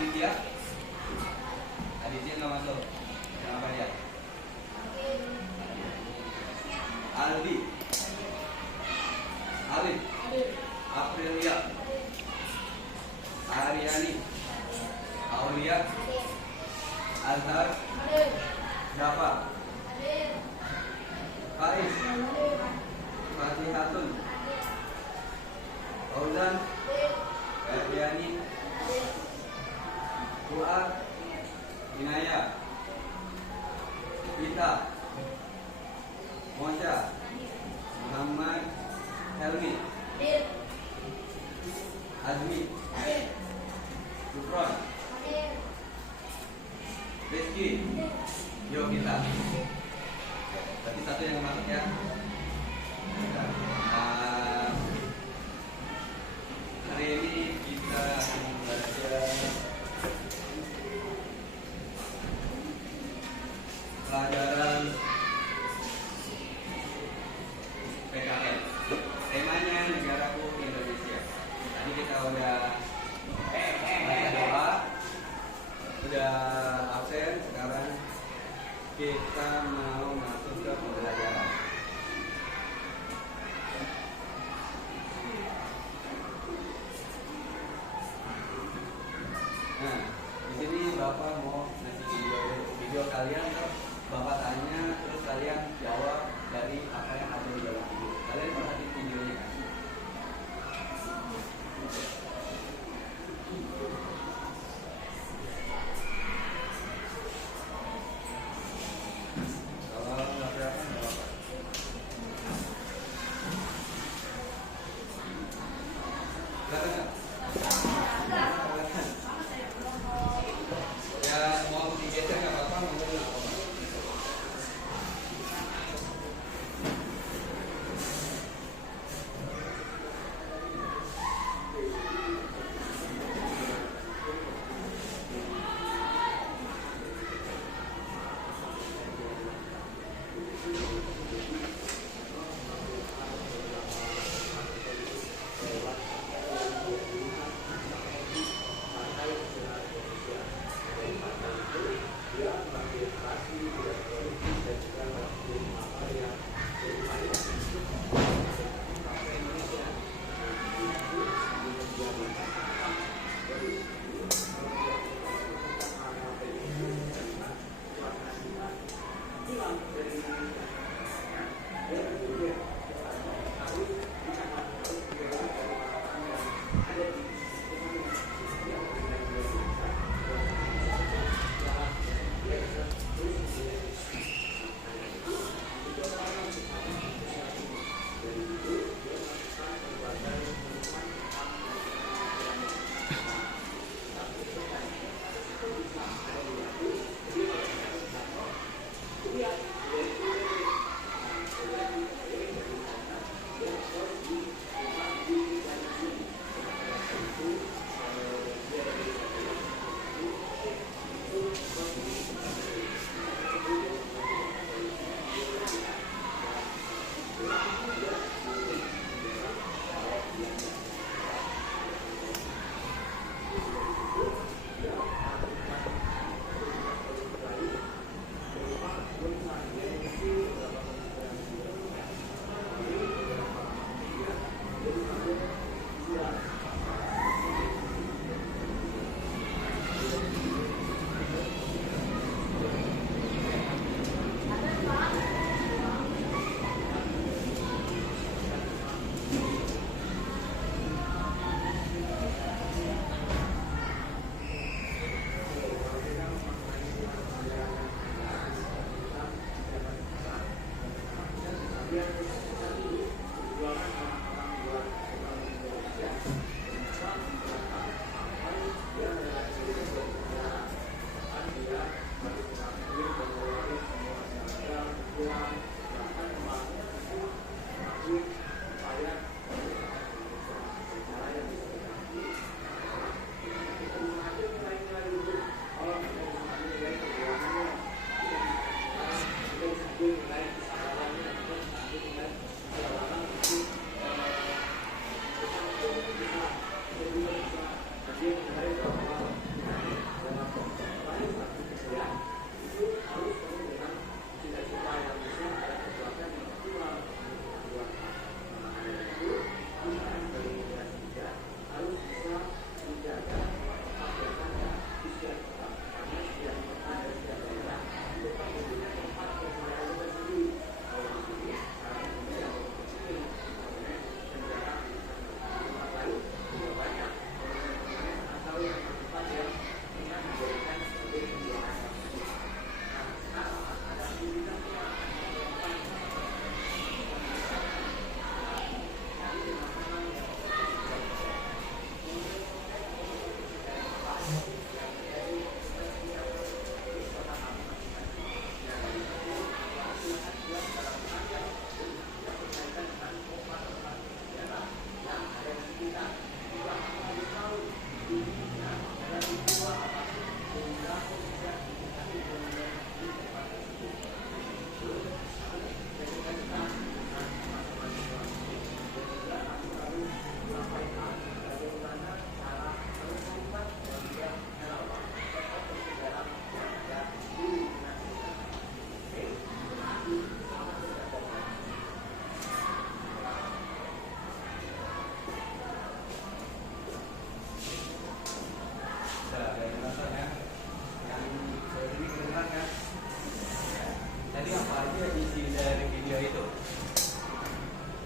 Aditya. Aditya nggak masuk. Kenapa dia? Aldi. Alif. Aprilia. Aryani. Aulia. Azhar. Jafar. Faiz. Fatihatun. Fauzan. Febriani. Fuad. Inaya. Ita. Mosya. Muhammad. Helmi. Azmi. Sukron. Rizky. Yuk kita. Tapi satu yang masuk ya. Hari ini kita akan belajar pelajaran PKN. Temanya negaraku Indonesia. Tadi kita udah doa, udah absen. Sekarang kita mau masuk ke pembelajaran. Nah, di sini Bapak mau ngasih video kalian, terus Bapak tanya, terus kalian jawab dari apa yang ada di dalam video. Kalian perhatiin videonya kan? Kalau nggak kelihatan nggak apa-apa. Kelihatan nggak? Ya mau digeser nggak apa-apa, mau nggak apa-apa.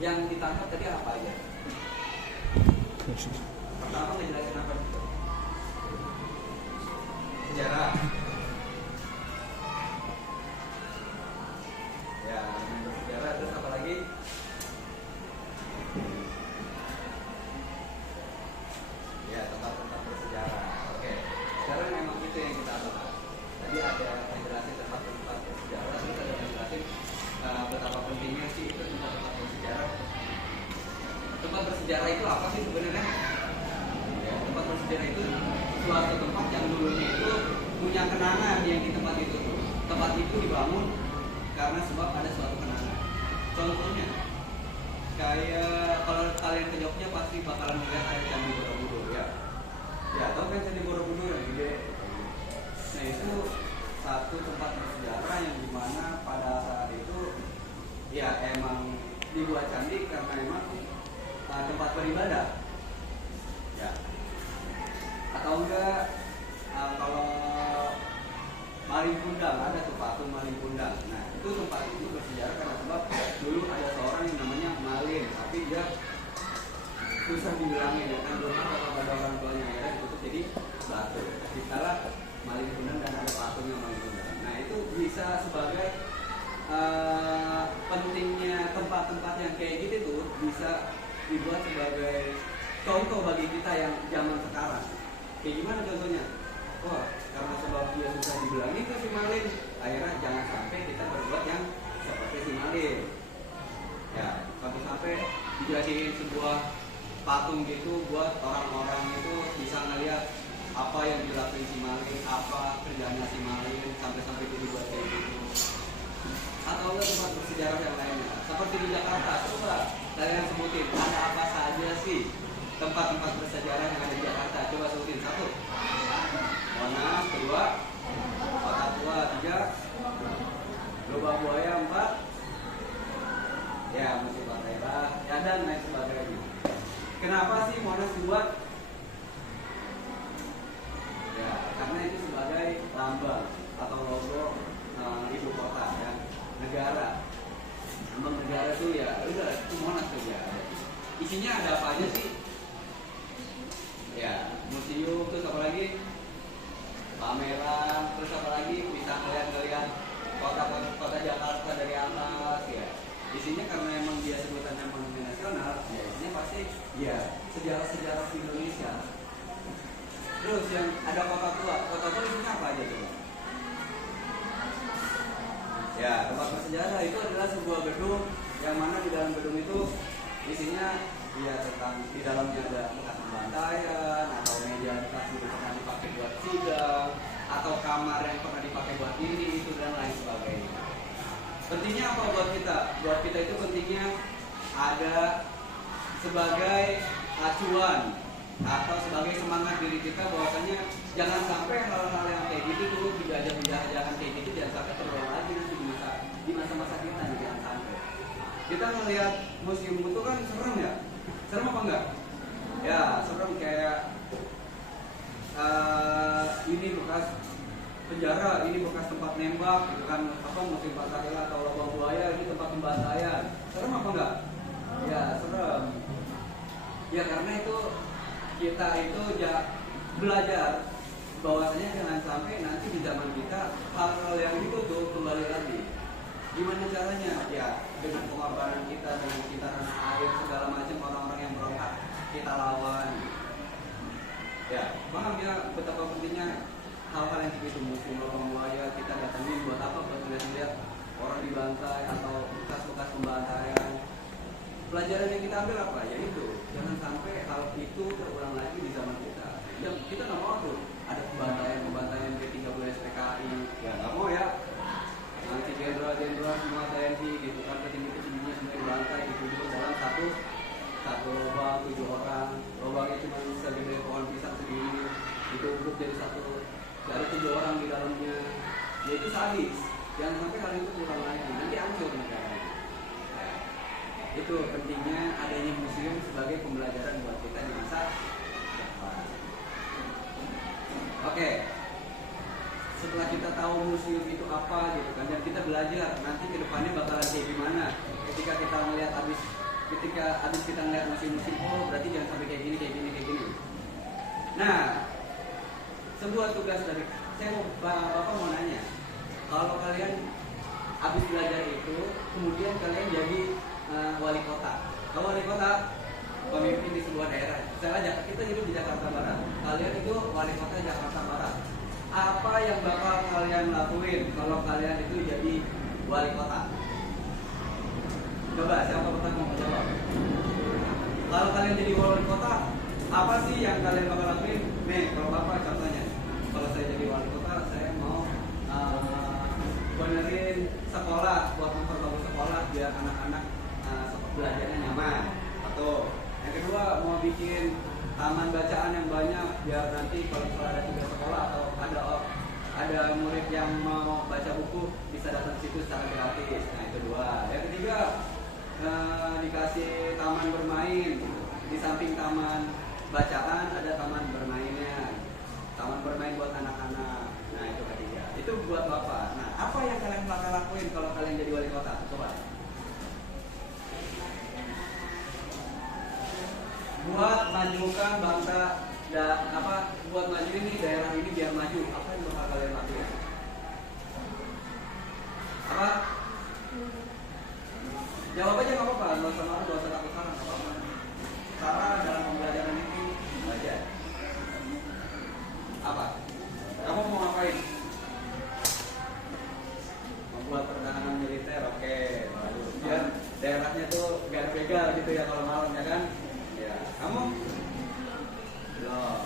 Yang ditangkap tadi apa aja? Pertama ngejelasin apa? Sejarah. Ya, sejarah. Terus apa lagi? Ya, tempat-tempat bersejarah. Oke. Sekarang memang itu yang kita bahas. Tadi ada menjelasin tempat-tempat bersejarah, terus ada menjelasin betapa pentingnya sih itu tempat-tempat bersejarah. Tempat bersejarah itu apa sih sebenarnya? Ya, tempat bersejarah itu suatu tempat yang dulunya itu punya kenangan yang di tempat itu. Tempat itu dibangun karena sebab ada suatu kenangan. Contohnya, kayak kalau kalian ke Jogja pasti bakalan melihat ada Candi Borobudur ya. Ya, tahu kan Candi Borobudur yang gede. Nah itu satu tempat bersejarah yang dimana pada saat itu ya emang dibuat candi karena emang tempat beribadah. Ya. Atau enggak kalau Maling Kundang, ada tuh patung Maling Kundang. Nah itu tempat itu bersejarah karena sebab dulu ada seorang yang namanya Malin, tapi dia susah dibilangin ya kan, belum ada orang tuanya ya ditutup jadi batu. Dikala Maling Kundang dan ada patungnya Maling Kundang. Nah itu bisa sebagai pentingnya tempat-tempat yang kayak gitu tuh bisa dibuat sebagai contoh bagi kita yang zaman sekarang. Kayak gimana contohnya? Wah, karena sebab dia susah dibilangin tuh si Malin, akhirnya jangan sampai kita berbuat yang seperti si Malin. Ya, sampai dijadiin sebuah patung gitu buat orang-orang itu bisa ngeliat apa yang dilakuin si Malin, apa kerjanya si Malin, sampai-sampai itu dibuat kayak gitu. Atau enggak tempat bersejarah yang lainnya, seperti di Jakarta. Coba kalian sebutin ada apa saja sih tempat-tempat bersejarah yang ada di Jakarta. Coba sebutin. Satu, Monas. Kedua, Kota Tua. Tiga, Lubang Buaya. Empat, ya Museum Daerah ya, dan lain sebagainya. Kenapa sih Monas dibuat? Ya, karena itu sebagai lambang atau logo ibu kota ya, negara. Lambang negara tuh ya udah itu Monas tuh ya. Isinya ada apa aja sih? Ya, museum, terus apa lagi? Pameran, terus apa lagi? Bisa ngeliat kota Jakarta dari atas ya. Isinya karena emang dia sebutannya monumen nasional, ya isinya pasti ya sejarah-sejarah Indonesia. Terus yang ada Kota Tua isinya apa aja tuh? Ya, tempat bersejarah itu adalah sebuah gedung yang mana di dalam gedung itu isinya ya tentang di dalamnya ada bekas pembantaian atau meja bekas dulu pernah dipakai buat sidang atau kamar yang pernah dipakai buat ini itu dan lain sebagainya. Pentingnya apa buat kita? Buat kita itu pentingnya ada sebagai acuan atau sebagai semangat diri kita bahwasanya jangan sampai hal-hal yang kayak gitu dulu penjajahan kayak gitu jangan sampai terulang lagi nanti di masa-masa kita nih, jangan sampai. Kita melihat museum itu kan serem ya, serem apa enggak? Ya serem, kayak ini bekas penjara, ini bekas tempat nembak gitu kan, apa Museum Pancasila atau Lubang Buaya ini tempat pembantaian. Serem apa enggak? Ya serem. Ya karena itu kita itu belajar bahwasanya jangan sampai nanti di zaman kita hal-hal yang itu tuh kembali lagi. Gimana caranya? Ya dengan pengorbanan kita, dengan kita tanah air segala macam orang-orang yang berontak kita lawan. Ya paham ya betapa pentingnya hal-hal yang begitu. Museum Lubang Buaya kita datangin buat apa? Buat lihat orang dibantai atau bekas-bekas pembantaian. Pelajaran yang kita ambil apa? Ya itu, jangan sampai hal itu terulang lagi di zaman kita. Ya kita nggak mau tuh ada pembantaian B30 SPKI. Ya nggak mau ya. Nanti jenderal semua TNI gitu kan, ketingginya semua dibantai ditujukan dalam satu lubang 7 orang. Lubangnya cuma segede pohon pisang segini, ditumpuk jadi satu. Ada 7 orang di dalamnya. Ya itu sadis. Jangan sampai hal itu terulang lagi. Nanti hancur negara. Itu pentingnya adanya museum sebagai pembelajaran buat kita di masa depan. Oke. Setelah kita tahu museum itu apa gitu kan, dan kita belajar nanti ke depannya bakalan kayak gimana. Ketika kita melihat habis ketika habis kita ngeliat musim-musim, oh berarti jangan sampai kayak gini, kayak gini, kayak gini. Nah, sebuah tugas dari saya bapak mau nanya, kalau kalian habis belajar itu, kemudian kalian jadi wali kota. Kalau wali kota, pemimpin di sebuah daerah. Misalnya kita hidup di Jakarta Barat, kalian itu wali kota Jakarta Barat. Apa yang bakal kalian lakuin kalau kalian itu jadi wali kota? Coba siapa pertama mau jawab? Kalau kalian jadi wali kota, apa sih yang kalian bakal lakuin? Nih, kalau bapak contohnya, kalau saya jadi wali kota, saya mau benerin sekolah, buat memperbagus sekolah biar anak-anak belajarnya nyaman. Atau yang kedua, mau bikin taman bacaan yang banyak biar nanti kalau ada tugas sekolah atau ada murid yang mau baca buku bisa datang ke situ secara gratis. Nah itu dua. Yang ketiga, dikasih taman bermain. Di samping taman bacaan ada taman bermainnya, taman bermain buat anak-anak. Nah itu ketiga. Itu buat bapak. Nah apa yang kalian bakal lakuin kalau kalian jadi wali kota? Coba. Buat majukan bangsa buat maju ini daerah ini biar maju, apa yang bakal kalian lakuin? Apa? Jawab aja nggak apa-apa, nggak usah malu, nggak usah takut salah, nggak apa-apa. Cara dalam pembelajaran ini belajar. Apa? Kamu mau ngapain? Membuat pertahanan militer, oke. Biar daerahnya tuh gak begal gitu ya kalau malam ya kan? Ya, kamu? Belum.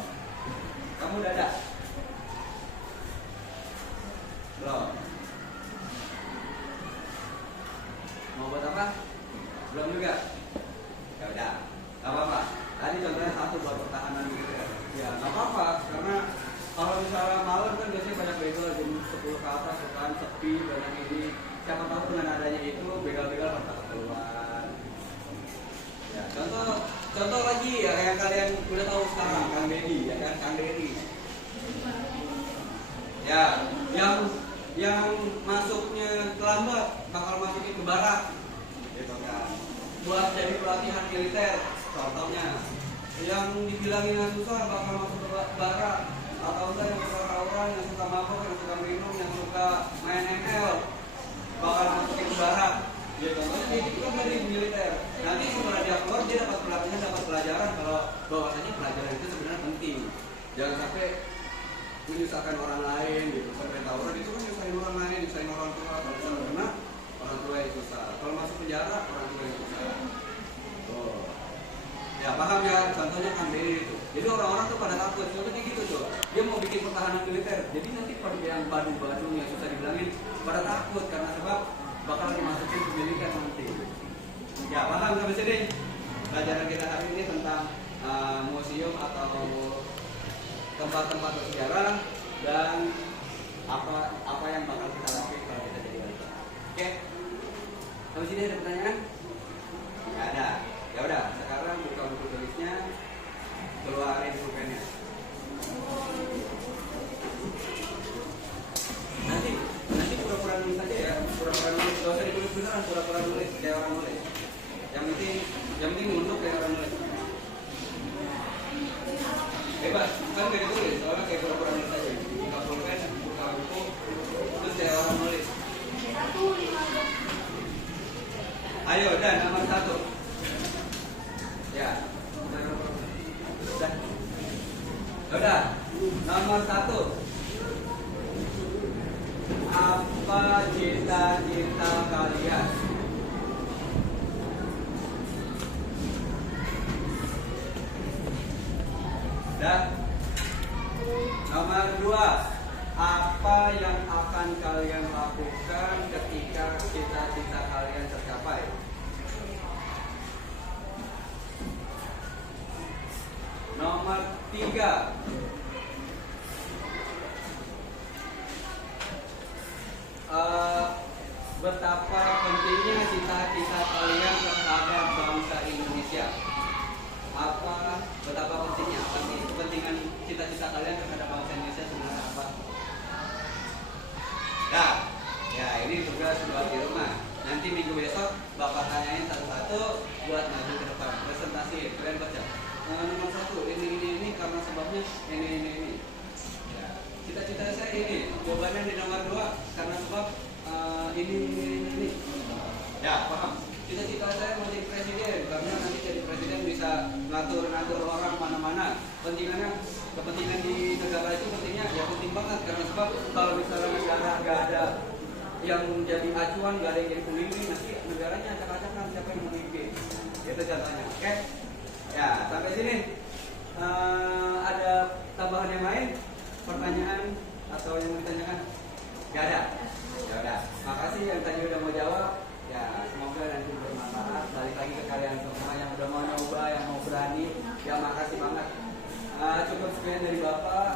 Kamu udah ada? Belum. Mau buat apa? Belum juga. Ya udah, nggak apa-apa. Tadi contohnya satu buat pertahanan gitu ya. Ya nggak apa-apa, karena kalau misalnya malam kan biasanya banyak begal jam 10 ke atas, kan sepi banyak ini. Siapa tahu dengan adanya itu begal-begal pada keluar. Ya, contoh lagi ya yang kalian udah tahu sekarang, Kang Dedi ya kan, Kang Dedi. Ya, yang masuknya terlambat bakal masukin ke barak, gitu kan. Buat jadi pelatihan militer, contohnya. Yang dibilangin yang susah bakal masuk ke barak, atau enggak yang suka tawuran, yang suka mabok, yang suka minum, yang suka main ML, bakal masukin ke barak. Ya contohnya kayak gitu kan dari militer. Nanti setelah dia keluar dia dapat pelatihan, dapat pelajaran kalau bahwasanya pelajaran itu sebenarnya penting. Jangan sampai menyusahkan orang lain gitu. Sampai tawuran itu kan nyusahin orang lain, nyusahin orang tua. Kalau misalnya kena orang tua yang susah. Kalau masuk penjara orang tua yang susah. Oh. Ya paham ya, contohnya kan dari itu. Jadi orang-orang tuh pada takut, contohnya gitu tuh. Dia mau bikin pertahanan militer. Jadi nanti pada yang Badung yang susah dibilangin pada takut karena sebab bakal dimasukin ke militer nanti. Ya paham sampai sini? Pelajaran kita hari ini tentang museum atau tempat-tempat bersejarah dan apa yang bakal kita lakukan kalau kita jadi wali kota. Oke? Sampai sini ada pertanyaan? Nggak ada. Ya udah, sekarang buka buku tulisnya, keluarin pulpennya. Nanti pura-pura nulis aja ya, pura-pura nulis, gak usah ditulis beneran, pura-pura nulis kayak orang nulis. Yang penting nunduk kayak orang nulis. Bebas, kan gak ditulis, soalnya kayak pura-pura nulis aja. Buka pulpen, buka buku, terus kayak orang nulis. Ayo, dan nomor 1. Ya, udah. Nomor 1. Apa cita-cita kalian? Dan nomor 2, apa yang akan kalian lakukan ketika cita-cita kalian tercapai? Nomor 3, betapa pentingnya cita-cita kalian terhadap bangsa Indonesia. Betapa pentingnya? Apa sih kepentingan cita-cita kalian terhadap bangsa Indonesia sebenarnya apa? Nah, ya ini tugas buat di rumah. Nanti minggu besok Bapak tanyain satu-satu buat Cita-cita saya ini, jawabannya di nomor 2 karena sebab ini. Ya, paham. Cita-cita saya mau jadi presiden karena nanti jadi presiden bisa ngatur-ngatur orang mana-mana. Kepentingan di negara itu pentingnya ya penting banget karena sebab kalau misalnya negara nggak ada yang jadi acuan, nggak ada yang jadi pemimpin, nanti negaranya acak-acakan siapa yang memimpin. Itu contohnya. Oke? Ya, sampai sini. Ada tambahan yang lain? Pertanyaan atau yang mau ditanyakan? Gak ada? Ya udah. Makasih yang tadi udah mau jawab. Ya, semoga nanti bermanfaat. Balik lagi ke kalian semua yang udah mau nyoba, yang mau berani. Ya, makasih banget. Cukup sekian dari Bapak.